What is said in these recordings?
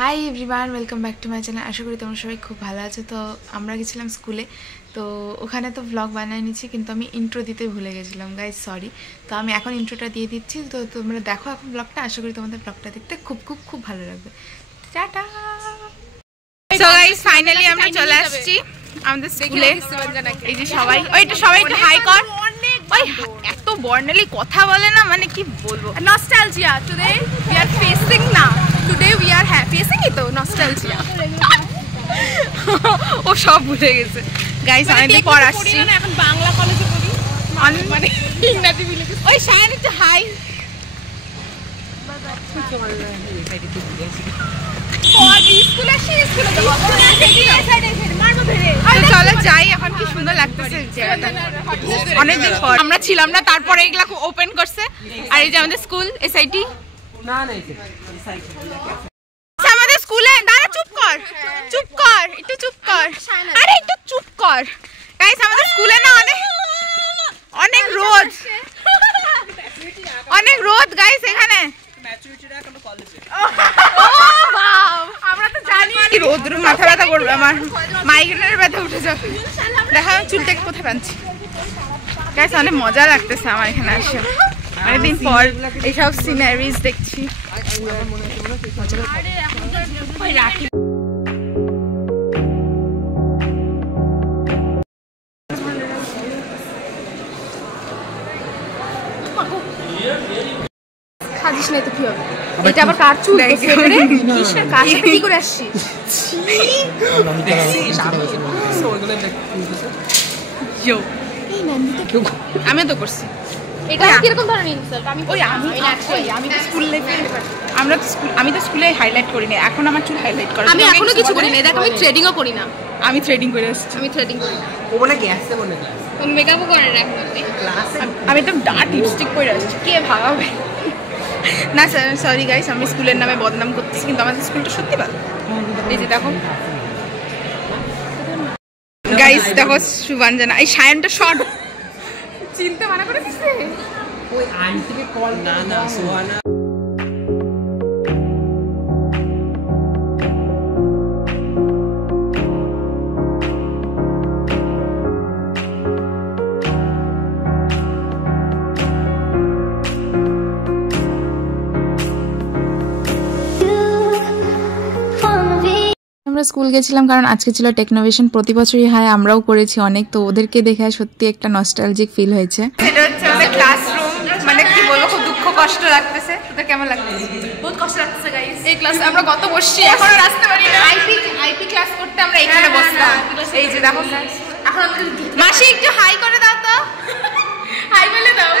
High everyone, welcome back to my channel. আশা করি তোমরা সবাই খুব ভালো আছো। তো আমরা গেছিলাম স্কুলে, তো ওখানে তো ব্লগ বানিয়ে নিচ্ছি, কিন্তু আমি ইন্ট্রো দিতে ভুলে গেছিলাম গাইজ, সরি। তো আমি এখন ইন্ট্রোটা দিয়ে দিচ্ছি, তো তোমরা দেখো এখন ব্লগটা। আশা করি তোমাদের ব্লগটা দেখতে খুব খুব খুব ভালো লাগবে। টাটা। সো গাইজ ফাইনালি আমরা চলে আসছি আমাদের স্কুলে। এই যে সবাই, ওইটা সবাই একটু হাই কর। ওই এত বর্ণালী কথা বলে না, মানে কি বলবো। Nostalgia today we are facing না, টুডে উই আর ফেসিং ই তো নস্টালজিয়া। ও সব ভুলে গেছে গাইস। অনেকদিন পর আসছি, এখন বাংলা কলেজে পড়ি, মানে ইংরেজি মিলে। ওই শায়ন একটু হাই। স্কুলে আসি, স্কুলে যাবো। চলো যাই, এখন কি সুন্দর লাগতেছে জায়গাটা। অনেকদিন পর আমরা ছিলাম না, তারপরে এগুলা ওপেন করছে। আর এই যে আমাদের স্কুল এসআইটি। না না, আমাদের স্কুলে। দাঁড়া, চুপ কর, চুপ কর, একটু চুপ কর। আরে একটু চুপ কর গাইস। আমাদের স্কুলে না অনেক রোদ, অনেক রোদ গাইস এখানে। আমরা তো জানি রোদ্র মাথা ব্যথা করবে, আমার মাইগ্রেনের ব্যথা উঠে যাবে। দেখা আমি চুলটা কোথায় বাঁধছি গাইস। অনেক মজা লাগতেছে আমার এখানে আসে, অনেকদিন পর এইসব সিনারিজ দেখছি। সাজিস নাই তো কি হবে? এটা আবার কার চুল? কিসের কার সাথে কি করে আসছিস? আমি তো করছি এটা কিরকম ধরনের ইনসাল্ট? আমি তো স্কুল লাইফে, আমি তো স্কুলে হাইলাইট করি না, এখন আমার চুল হাইলাইট করা। আমি এখনো কিছু করি না, দেখ আমি থ্রেডিংও করি না। আমি থ্রেডিং করে আসছি। আমি থ্রেডিং করি না। ও মনে গ্যাসে মনে ক্লাস ও মেকআপও করে না এখন। ক্লাসে আমি তো ডার্ক লিপস্টিক পরে আসছি, কে ভাগাবে? না সরি গাইস, আমি স্কুলের নামে বদনাম করতেছি, কিন্তু আমাদের স্কুলটা সত্যি ভালো। এই যে দেখো গাইস, দেখো সুবাঞ্জনা, এই সায়নটা শর্ট চিনতে মানা করে দিচ্ছে। ওই আন্টিকে কল না সোহানা। আমরা স্কুল গেছিলাম কারণ আজকে ছিল টেকনোভেশন। প্রতি বছরই হয়, আমরাও করেছি অনেক। তো ওদেরকে দেখে সত্যি একটা নস্টালজিক ফিল হয়েছে। এটা হচ্ছে আমাদের ক্লাসরুম, মানে কি বলবো, খুব দুঃখ কষ্ট লাগতেছে। তোদের কেমন লাগতেছে? বহুত কষ্ট লাগছে গাইস। এই ক্লাসে আমরা কত বসছি, এখনো আসতে পারি না। আইপি ক্লাস করতে আমরা এখানে বসতাম। এই যে দেখো, এখন আমাদের মাসি একটু হাই করে দাও তো। হাই বলে দাও।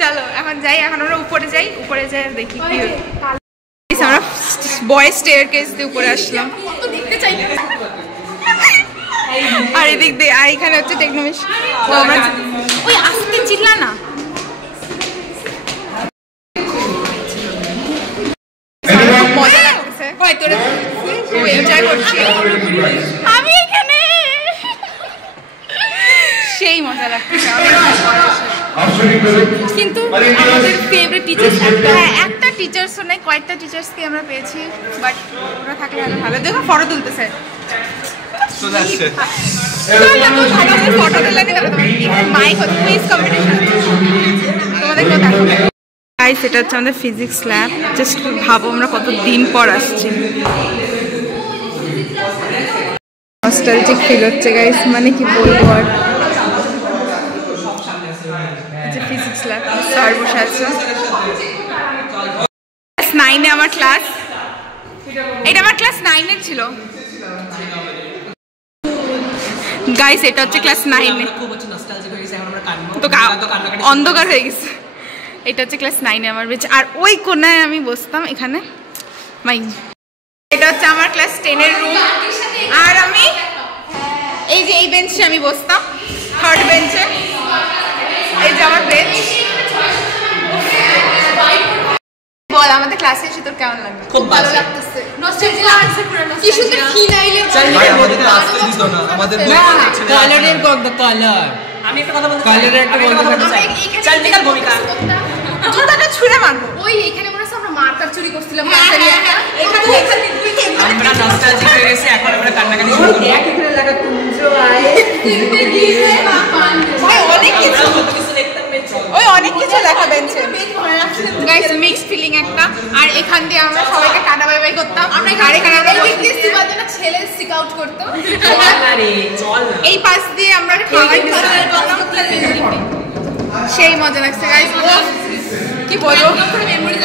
চলো এখন যাই, এখন আমরা উপরে যাই, উপরে যাই দেখি কি হয়। আমরা বয়েজ স্টেয়ারকেস দিয়ে উপরে আসলাম। কত দেখতে চাই। আর এদিক দিয়ে এখানে হচ্ছে টেকনোভেশন। ওই আস্তে চিল্লা না। মজা লাগতেছে, খুব এনজয় করছি আমি এখানে। সেই মজা লাগতেছে, কিন্তু আমাদের ফেভারিট টিচার একটা টিচার্সও নেই, কয়েকটা টিচার্সকে আমরা পেয়েছি, বাট ওরা থাকলে আরো ভালো। দেখো ফটো তুলতেছে, ফটো তুলে নিতে মাইক হচ্ছে, কুইজ কম্পিটিশন তোমাদের কোথায়। গাইস এটা হচ্ছে আমাদের ফিজিক্স ল্যাব। জাস্ট ভাবো আমরা কত দিন পর আসছি। নস্টালজিক ফিল হচ্ছে গাইস, মানে কি বলবো। আর ফিজিক্স ল্যাব, স্যার বসে আছে। ক্লাস 9-এ আমার ক্লাস, এটা আমার ক্লাস 9-এ ছিল গাইস। এটা হচ্ছে ক্লাস 9-এ, তো অন্ধকার হয়ে গেছে। এটা হচ্ছে ক্লাস 9-এ আমার বেঞ্চ, আর ওই কোনায় আমি বসতাম এখানে। এটা হচ্ছে আমার ক্লাস 10-এর রুম, আর আমি এই যে এই বেঞ্চে আমি বসতাম, থার্ড বেঞ্চে। এই যে আমার বেঞ্চ। বল আমাদের ক্লাসে এসে তোর কেমন লাগবে? খুব ভালো লাগতেছে। নস্টালজিয়া আছে পুরো। কি সুন্দর ফিনাইলে আমাদের আসতে দিত না, আমাদের কালারের গন্ধ, কালার। আমি একটা কথা বলতে চাই, কালারের একটা গন্ধ থাকে। চাইল্ডিকাল ভূমিকা। জুতাটা ছুঁড়ে মারবো। ওই এখানে মনে হচ্ছে আমরা মার্কার চুরি করছি। করছিলাম আমরা নস্টালজিক হয়ে গেছি, এখন আমরা কান্নাকাটি শুরু করব। এখানে লাগা তুমজো আয়ে অনেক কিছু লেখা বেঞ্চে গাইস মিক্সড ফিলিং একটা। আর এখান দিয়ে আমরা সবাইকে টাটা বাই বাই করতাম। আমরা এখানে আমরা ছেলে সিক আউট করতো। এই পাশ দিয়ে আমরা খাবার সেই মজা লাগছে গাইস। কি বলবো,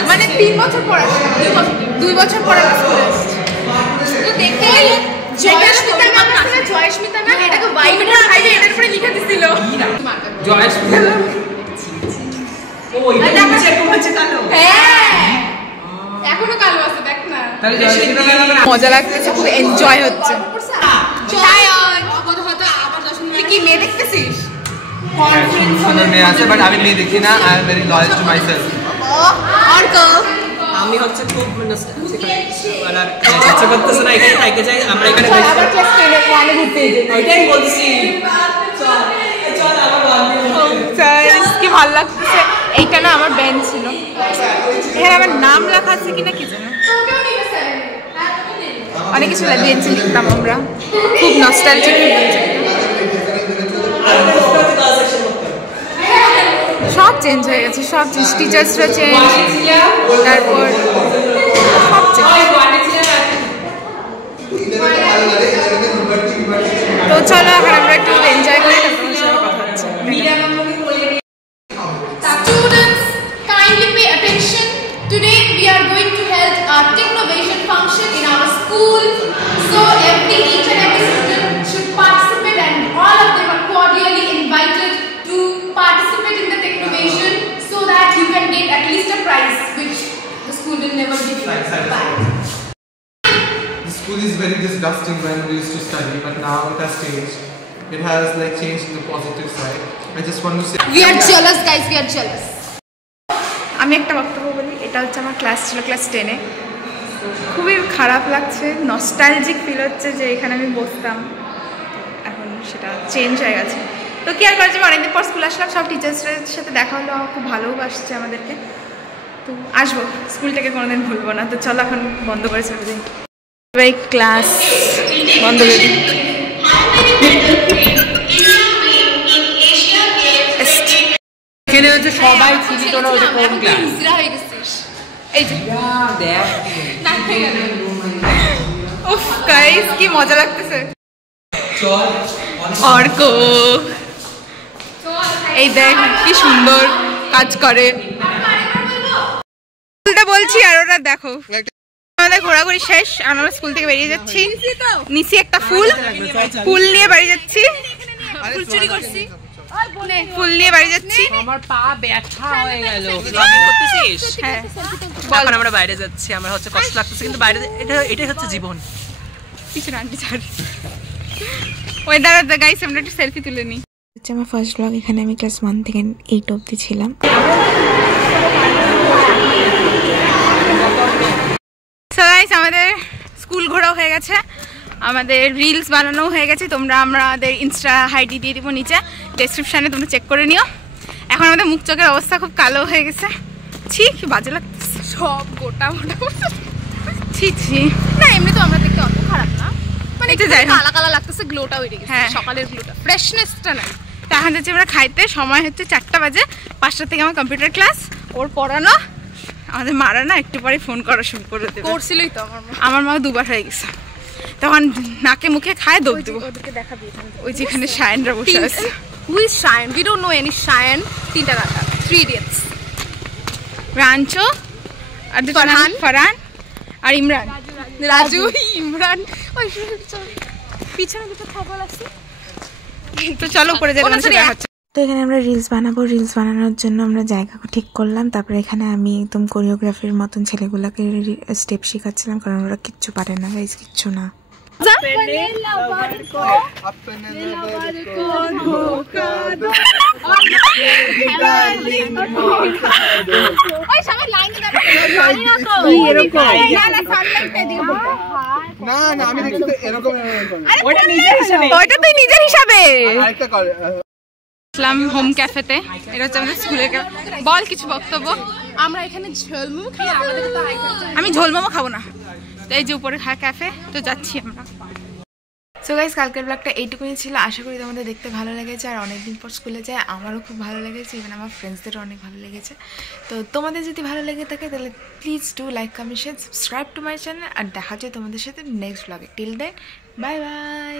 মানে 3 বছর পর আসলাম, 2 বছর পর আমরা স্কুলে এসেছি। তো দেখতে জয়স্মিতা না এটাকে ভাইবের খাইয়ে এটার উপরে লিখে দিছিল জয়স্মিতা ও এটা নিচে এরকম হচ্ছে কালো। হ্যাঁ এখনো কালো আছে দেখ না। তাহলে জয়স্মিতা মজা লাগতেছে, খুব এনজয় হচ্ছে। সায়ন হয়তো আবার তুই কি মেয়ে দেখতেছিস? কনফিডেন্স সুন্দর মেয়ে আছে, বাট আমি মেয়ে দেখি না। I am very loyal to myself. Arko আমি হচ্ছে খুব আর ইচ্ছা করতেছে না এখানে থাকতে চাই। আমরা এখানে আবার ক্লাস 10 এর ওয়ানে ঘুরতে যাই। ওইটাই বলছি, চল আবার কি ভালো লাগতেছে। এইটা না আমার বেঞ্চ ছিল, এখানে আমার নাম লেখা আছে কিনা কি জানো, অনেক কিছু বেঞ্চে লিখতাম আমরা। খুব নস্টালজিক সব চেঞ্জ হয়ে গেছে, সব চেঞ্জ, টিচার্সরা চেঞ্জ, তারপর সব চেঞ্জ। তো চলো এখন আমরা একটু এনজয় করি, তারপর সবার কথা হচ্ছে। Students, kindly pay attention. Today we are going to hold a Technovation function in our school. So each and every student should participate, and all of them are cordially invited to participate in the Technovation so that you can get at least a prize which the school will never give you. The school is very disgusting when we used to study, but now it has changed. It has like changed to the positive side. I just want to say We are jealous, guys. We are jealous. আমি একটা বক্তব্য বলি, এটা হচ্ছে আমার class ছিল class 10-এ। খুবই খারাপ লাগছে, নস্টালজিক ফিল হচ্ছে যে এখানে আমি বসতাম, এখন সেটা চেঞ্জ হয়ে গেছে। তো কি আর করা যাবে, অনেকদিন পর স্কুল আসলাম, সব টিচার্সদের সাথে দেখা হলো, খুব ভালোবাসছে আমাদেরকে। তো আসবো, স্কুলটাকে কোনোদিন ভুলবো না। তো চলো এখন বন্ধ করে চলে যাই, এবার ক্লাস বন্ধ করে দিই। এখানে হচ্ছে সবাই চিনি, তোরা ওটা কোন ক্লাস? এই যে দেখ উফ গাইস কি মজা লাগতেছে। চল অর্ক এই দেখ কি সুন্দর কাজ করে, স্কুলটা বলছি আর ওরা দেখো। আমাদের ঘোরাঘুরি শেষ, আমরা স্কুল থেকে বেরিয়ে যাচ্ছি। নিচে একটা ফুল নিয়ে বাড়ি যাচ্ছি, ফুল চুরি করছি, ফুল নিয়ে বাড়ি যাচ্ছি। আমার পা ব্যথা হয়ে গেল। ব্লগিং করতেছিস? হ্যাঁ এখন আমরা বাইরে যাচ্ছি, আমার হচ্ছে কষ্ট লাগতেছে, কিন্তু বাইরে এটাই হচ্ছে জীবন। পিছনে আন্টি ছাড় ওই দাঁড়া গাইস, আমরা একটু সেলফি তুলে নিই। হচ্ছে আমার ফার্স্ট ব্লগ, এখানে আমি ক্লাস 1 থেকে 8 অবধি ছিলাম। আমাদের স্কুল ঘোরাও হয়ে গেছে, আমাদের রিলস বানানো হয়ে গেছে। তোমরা আমাদের ইনস্টা আইডি দিয়ে দিব নিচে ডেসক্রিপশানে, তোমরা চেক করে নিও। এখন আমাদের মুখ চোখের অবস্থা খুব কালো হয়ে গেছে, ছি কি বাজে লাগতেছে, সব গোটা মোটা ছি ছি। না এমনি তো আমরা দেখতে অত খারাপ না, মানে একটু কালা কালা লাগতেছে, গ্লোটা উঠে গেছে, সকালের গ্লোটা, ফ্রেশনেসটা নাই। তো এখন যাচ্ছি আমরা খাইতে, সময় হচ্ছে 4টা বাজে, 5টা থেকে আমার কম্পিউটার ক্লাস, ওর পড়ানো। আমাদের মারা না একটু পরে ফোন করা শুরু করে দেবে, করছিলই তো আমার মা 2বার হয়ে গেছে। তখন নাকে মুখে খায় দৌড় দেবো। ওই যেখানে শায়নরা বসে আছে, who Shayan, we don't know any Shayan. 3টা রাখা, 3 ইডিয়টস, রাঞ্চো আর ফারহান আর ইমরান, রাজু ইমরান। ওই পিছনে দুটো খবর আছে। তো চলো উপরে যাই, তো এখানে আমরা রিলস বানাবো। রিলস বানানোর জন্য আমরা জায়গা ঠিক করলাম। তারপরে এখানে আমি একদম কোরিওগ্রাফির মতন ছেলেগুলোকে স্টেপ শেখাচ্ছিলাম, কারণ ওরা কিচ্ছু পারে না গাইস, কিচ্ছু না। ওইটা তুই নিজের হিসাবে। হোম ক্যাফেতে, এটা হচ্ছে আমাদের স্কুলের। বল কিছু বক্তব্য। আমরা এখানে ঝোলমোমো খাই, আমাদের তো আমি ঝোলমোমো খাবো না, তো এই যে উপরে খায় ক্যাফে, তো যাচ্ছি আমরা। সো গাইস, কালকের ব্লগটা এইটুকুনি ছিল। আশা করি তোমাদের দেখতে ভালো লেগেছে। আর অনেকদিন পর স্কুলে যায়, আমারও খুব ভালো লেগেছে, ইভেন আমার ফ্রেন্ডসদেরও অনেক ভালো লেগেছে। তো তোমাদের যদি ভালো লেগে থাকে তাহলে please do like, comment, share, subscribe to my channel. আর দেখা যায় তোমাদের সাথে নেক্সট ব্লগে। Till then, bye by.